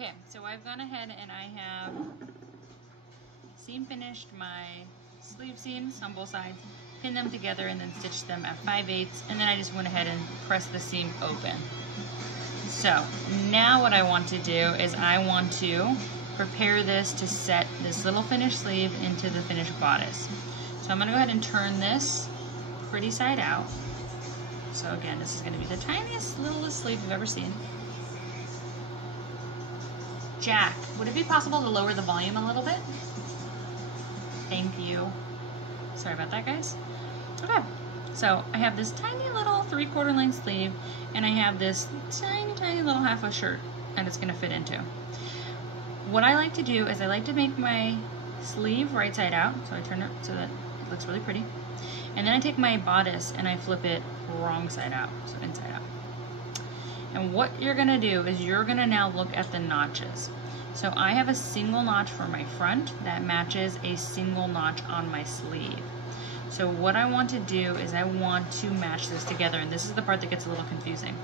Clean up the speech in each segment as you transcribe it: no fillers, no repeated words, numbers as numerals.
Okay, so I've gone ahead and I have seam finished my sleeve seams on both sides, pinned them together and then stitched them at 5/8, and then I just went ahead and pressed the seam open. So now what I want to do is I want to prepare this to set this little finished sleeve into the finished bodice. So I'm going to go ahead and turn this pretty side out. So again, this is going to be the tiniest, littlest sleeve you've ever seen. Jack, would it be possible to lower the volume a little bit? Thank you. Sorry about that, guys. Okay, so I have this tiny little 3/4 length sleeve, and I have this tiny, tiny little half a shirt that it's going to fit into. What I like to do is I like to make my sleeve right side out, so I turn it so that it looks really pretty. And then I take my bodice and I flip it wrong side out, so inside out. And what you're gonna do is you're gonna now look at the notches. So I have a single notch for my front that matches a single notch on my sleeve. So what I want to do is I want to match this together, and this is the part that gets a little confusing.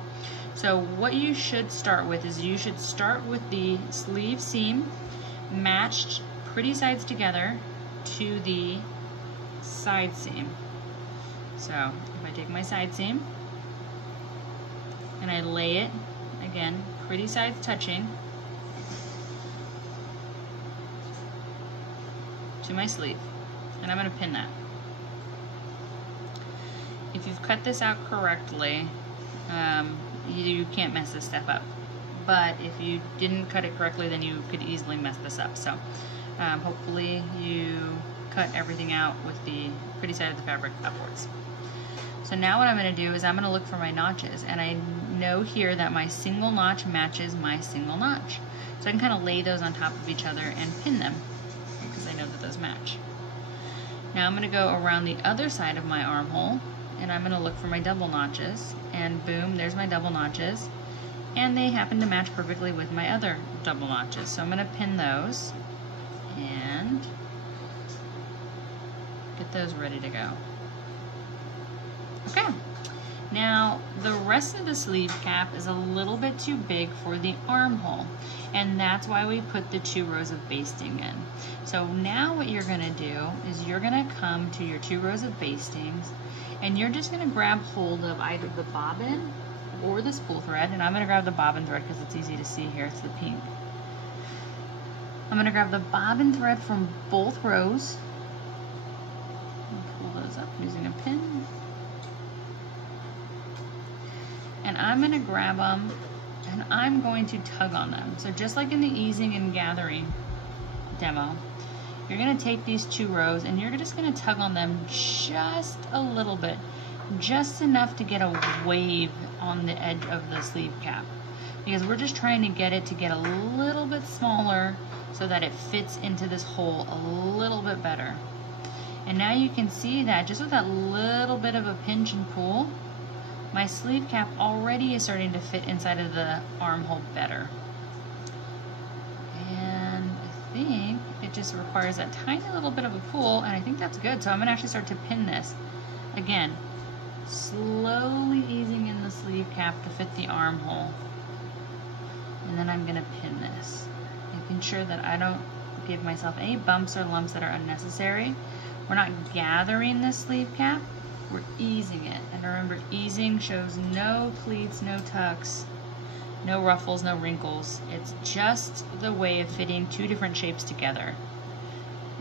So what you should start with is you should start with the sleeve seam matched pretty sides together to the side seam. So if I take my side seam and I lay it, again, pretty sides touching to my sleeve, and I'm going to pin that. If you've cut this out correctly, you can't mess this stuff up. But if you didn't cut it correctly, then you could easily mess this up. So hopefully you cut everything out with the pretty side of the fabric upwards. So now what I'm going to do is I'm going to look for my notches, and I know here that my single notch matches my single notch. So I can kind of lay those on top of each other and pin them because I know that those match. Now I'm going to go around the other side of my armhole, and I'm going to look for my double notches, and boom, there's my double notches, and they happen to match perfectly with my other double notches. So I'm going to pin those and get those ready to go. Okay, now the rest of the sleeve cap is a little bit too big for the armhole, and that's why we put the 2 rows of basting in. So now what you're gonna do is you're gonna come to your 2 rows of bastings, and you're just gonna grab hold of either the bobbin or the spool thread, and I'm gonna grab the bobbin thread because it's easy to see here, it's the pink. I'm gonna grab the bobbin thread from both rows and pull those up using a pin. And I'm going to grab them and I'm going to tug on them. So just like in the easing and gathering demo, you're going to take these 2 rows and you're just going to tug on them just a little bit, just enough to get a wave on the edge of the sleeve cap, because we're just trying to get it to get a little bit smaller so that it fits into this hole a little bit better. And now you can see that just with that little bit of a pinch and pull, my sleeve cap already is starting to fit inside of the armhole better. And I think it just requires a tiny little bit of a pull, and I think that's good. So I'm gonna actually start to pin this. Again, slowly easing in the sleeve cap to fit the armhole. And then I'm gonna pin this, making sure that I don't give myself any bumps or lumps that are unnecessary. We're not gathering this sleeve cap, we're easing it. And remember, easing shows no pleats, no tucks, no ruffles, no wrinkles. It's just the way of fitting 2 different shapes together.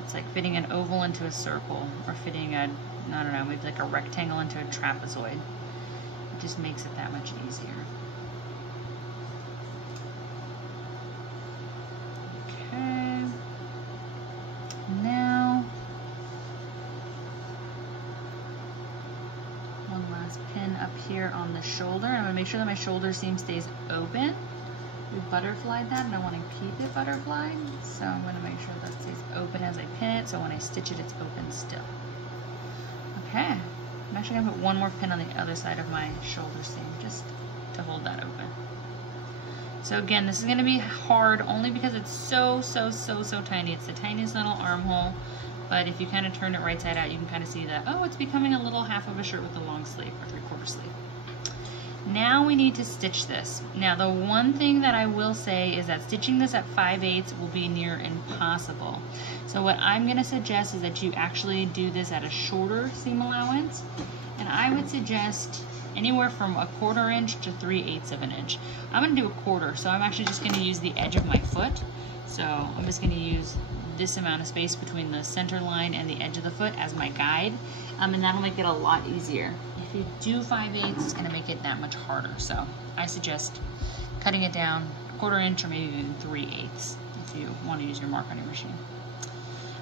It's like fitting an oval into a circle, or fitting a, I don't know, maybe like a rectangle into a trapezoid. It just makes it that much easier. Okay. Now, one last pin up here on the shoulder. I'm gonna make sure that my shoulder seam stays open. We butterflied that and I want to keep it butterflied, so I'm going to make sure that stays open as I pin it, so when I stitch it, it's open still. Okay, I'm actually going to put one more pin on the other side of my shoulder seam just to hold that open. So again, this is going to be hard only because it's so tiny. It's the tiniest little armhole, but if you kind of turn it right side out, you can kind of see that, oh, it's becoming a little half of a shirt with a long sleeve or 3/4 sleeve. Now we need to stitch this. Now the one thing that I will say is that stitching this at 5/8 will be near impossible. So what I'm gonna suggest is that you actually do this at a shorter seam allowance. And I would suggest anywhere from 1/4 inch to 3/8 of an inch. I'm gonna do 1/4, so I'm actually just gonna use the edge of my foot. So I'm just gonna use this amount of space between the center line and the edge of the foot as my guide. And that'll make it a lot easier. If you do 5/8, it's gonna make it that much harder. So I suggest cutting it down 1/4 inch or maybe even 3/8 if you wanna use your mark on your machine.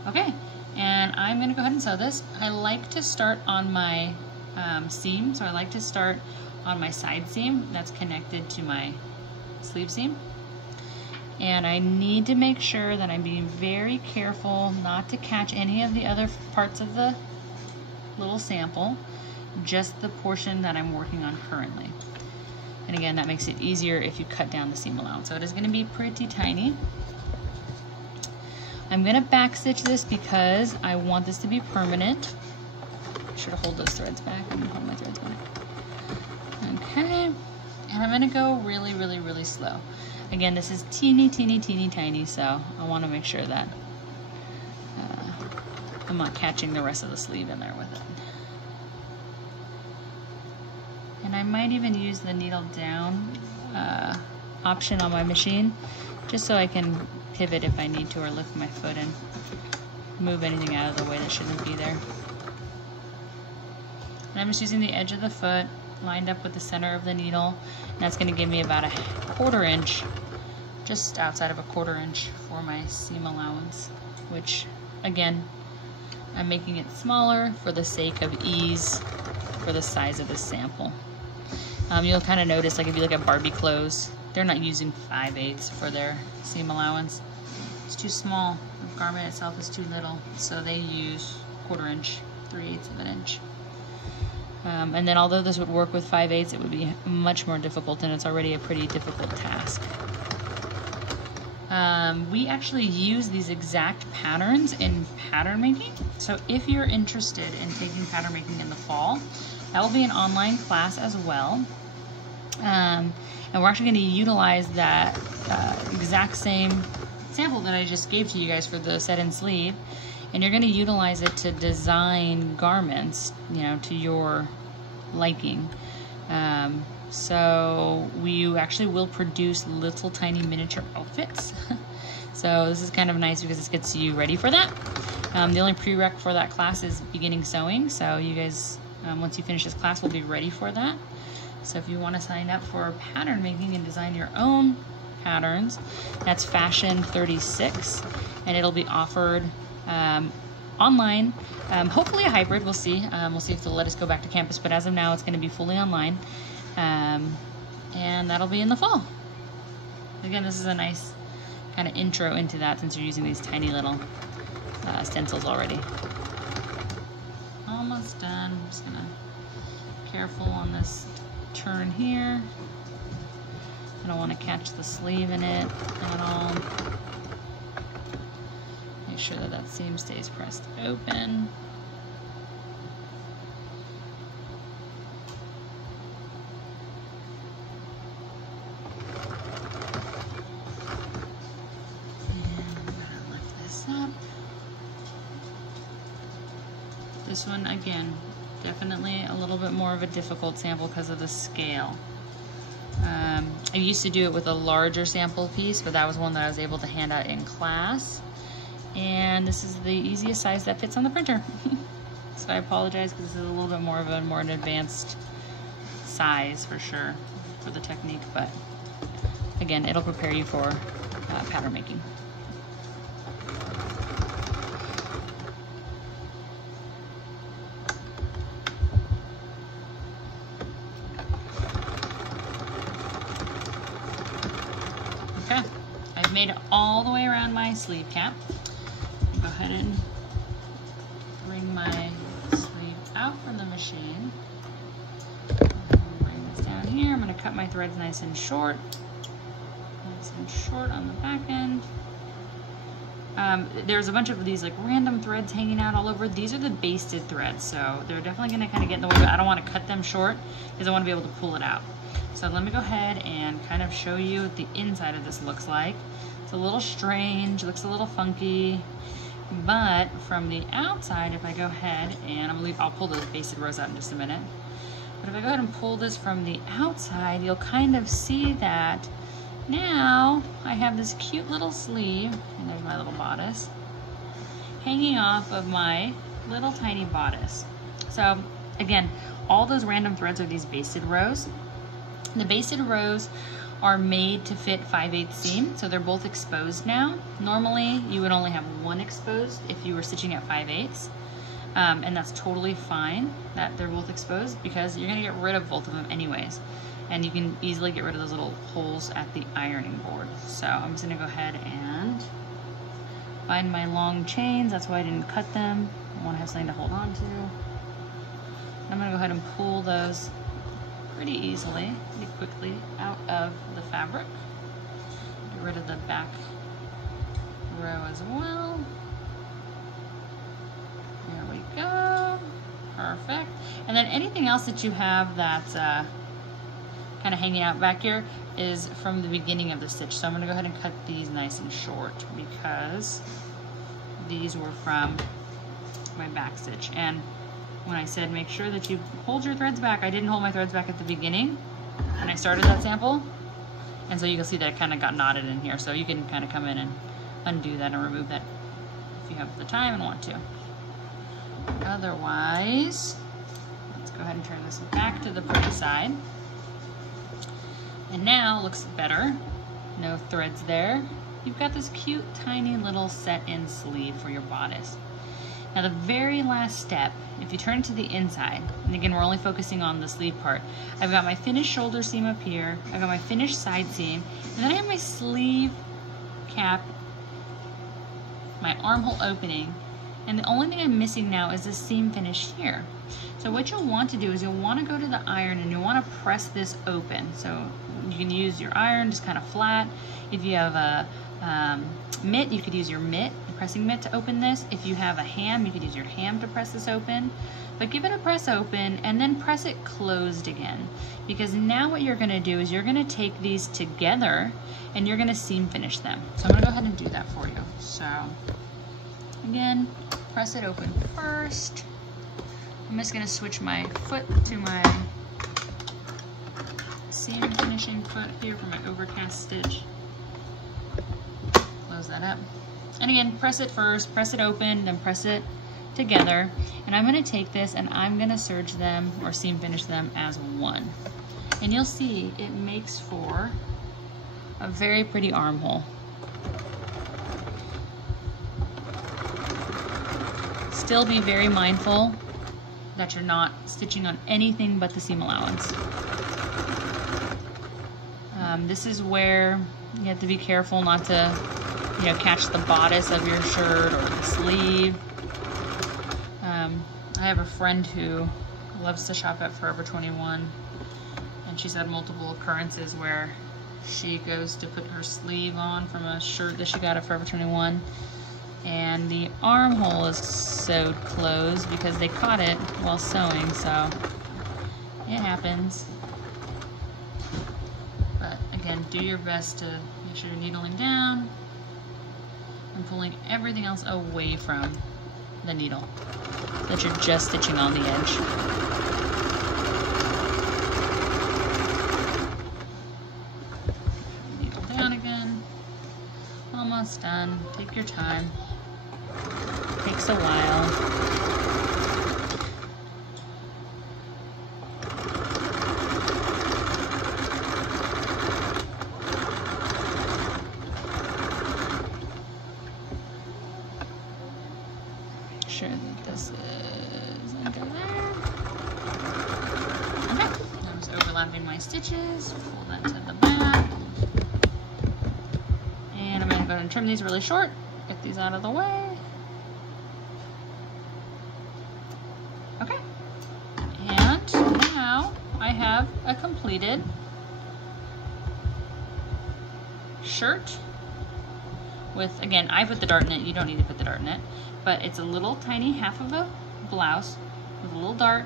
Okay, and I'm gonna go ahead and sew this. I like to start on my seam, so I like to start on my side seam that's connected to my sleeve seam. And I need to make sure that I'm being very careful not to catch any of the other parts of the little sample, just the portion that I'm working on currently. And again, that makes it easier if you cut down the seam allowance. So it is going to be pretty tiny. I'm going to back stitch this because I want this to be permanent. I should hold those threads back. I'm going to hold my threads back. Okay, and I'm going to go really, really, really slow. Again, this is teeny, teeny, teeny, tiny, so I want to make sure that I'm not catching the rest of the sleeve in there with it. And I might even use the needle down option on my machine, just so I can pivot if I need to, or lift my foot and move anything out of the way that shouldn't be there. And I'm just using the edge of the foot lined up with the center of the needle, and that's going to give me about 1/4 inch, just outside of 1/4 inch for my seam allowance, which again, I'm making it smaller for the sake of ease for the size of the sample. You'll kind of notice, like if you look at Barbie clothes, they're not using 5/8 for their seam allowance. It's too small. The garment itself is too little, so they use 1/4 inch, 3/8 of an inch. And then although this would work with 5/8, it would be much more difficult, and it's already a pretty difficult task. We actually use these exact patterns in pattern making. So if you're interested in taking pattern making in the fall, that will be an online class as well. And we're actually going to utilize that exact same sample that I just gave to you guys for the set-in sleeve, and you're going to utilize it to design garments, you know, to your liking. So we actually will produce little tiny miniature outfits. So this is kind of nice because this gets you ready for that. The only prereq for that class is beginning sewing. So you guys, once you finish this class, will be ready for that. So if you want to sign up for pattern making and design your own patterns, that's Fashion 36, and it'll be offered online. Hopefully a hybrid, we'll see. We'll see if they'll let us go back to campus, but as of now, it's going to be fully online. And that'll be in the fall. Again, this is a nice kind of intro into that since you're using these tiny little stencils already. Almost done. I'm just gonna be careful on this turn here. I don't want to catch the sleeve in it at all. Make sure that that seam stays pressed open. This one, again, definitely a little bit more of a difficult sample because of the scale. I used to do it with a larger sample piece, but that was one that I was able to hand out in class. And this is the easiest size that fits on the printer. So I apologize because this is a little bit more of an advanced size for sure for the technique, but again, it'll prepare you for pattern making. Okay, I've made it all the way around my sleeve cap. Go ahead and bring my sleeve out from the machine. Bring this down here. I'm going to cut my threads nice and short. Nice and short on the back end. There's a bunch of these like random threads hanging out all over. These are the basted threads, so they're definitely going to kind of get in the way, but I don't want to cut them short because I want to be able to pull it out. So let me go ahead and kind of show you what the inside of this looks like. It's a little strange, looks a little funky, but from the outside, if I go ahead and I'll pull those basted rows out in just a minute. But if I go ahead and pull this from the outside, you'll kind of see that now I have this cute little sleeve, and there's my little bodice, hanging off of my little tiny bodice. So again, all those random threads are these basted rows. The basted rows are made to fit 5/8 seam, so they're both exposed now. Normally, you would only have one exposed if you were stitching at 5/8, and that's totally fine that they're both exposed because you're gonna get rid of both of them anyways, and you can easily get rid of those little holes at the ironing board. So I'm just gonna go ahead and find my long chains. That's why I didn't cut them. I wanna have something to hold on to. I'm gonna go ahead and pull those pretty easily, pretty quickly out of the fabric. Get rid of the back row as well. There we go. Perfect. And then anything else that you have that's kind of hanging out back here is from the beginning of the stitch. So I'm going to go ahead and cut these nice and short because these were from my back stitch. And when I said make sure that you hold your threads back, I didn't hold my threads back at the beginning when I started that sample. And so you can see that it kind of got knotted in here. So you can kind of come in and undo that and remove that if you have the time and want to. Otherwise, let's go ahead and turn this back to the pretty side. And now it looks better. No threads there. You've got this cute tiny little set-in sleeve for your bodice. Now the very last step, if you turn to the inside, and again we're only focusing on the sleeve part, I've got my finished shoulder seam up here, I've got my finished side seam, and then I have my sleeve cap, my armhole opening, and the only thing I'm missing now is this seam finish here. So what you'll want to do is you'll want to go to the iron and you'll want to press this open. So you can use your iron just kind of flat. If you have a mitt, you could use your mitt, a pressing mitt, to open this. If you have a ham, you could use your ham to press this open. But give it a press open and then press it closed again. Because now what you're going to do is you're going to take these together and you're going to seam finish them. So I'm going to go ahead and do that for you. So again, press it open first. I'm just going to switch my foot to my seam finishing foot here for my overcast stitch. Close that up. And again, press it first, press it open, then press it together. And I'm going to take this and I'm going to serge them or seam finish them as one. And you'll see it makes for a very pretty armhole. Still be very mindful that you're not stitching on anything but the seam allowance. This is where you have to be careful not to, catch the bodice of your shirt or the sleeve. I have a friend who loves to shop at Forever 21, and she's had multiple occurrences where she goes to put her sleeve on from a shirt that she got at Forever 21, and the armhole is sewed closed because they caught it while sewing, so it happens. But again, do your best to make sure you're needling down and pulling everything else away from the needle so that you're just stitching on the edge. Needle down again. Almost done. Take your time. Takes a while. Sure that this is under there. Okay, I'm just overlapping my stitches, pull that to the back. And I'm going to go ahead and trim these really short, get these out of the way. Okay, and now I have a completed shirt with, again, I put the dart in it, you don't need to put the dart in it, but it's a little tiny half of a blouse with a little dart,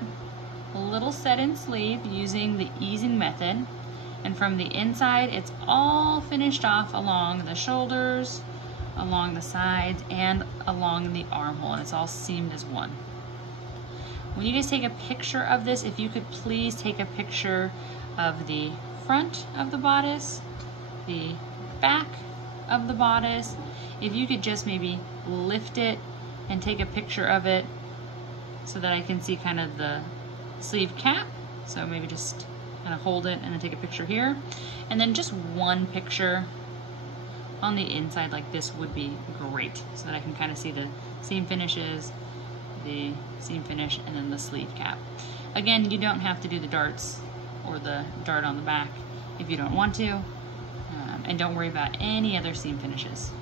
a little set-in sleeve using the easing method, And from the inside, it's all finished off along the shoulders, along the sides, and along the armhole, and it's all seamed as one. When you guys take a picture of this, if you could please take a picture of the front of the bodice, the back of the bodice. If you could just maybe lift it and take a picture of it so that I can see kind of the sleeve cap. So maybe just kind of hold it and then take a picture here. And then just one picture on the inside like this would be great, so that I can kind of see the seam finishes, the seam finish, and then the sleeve cap. Again, you don't have to do the darts or the dart on the back if you don't want to, and don't worry about any other seam finishes.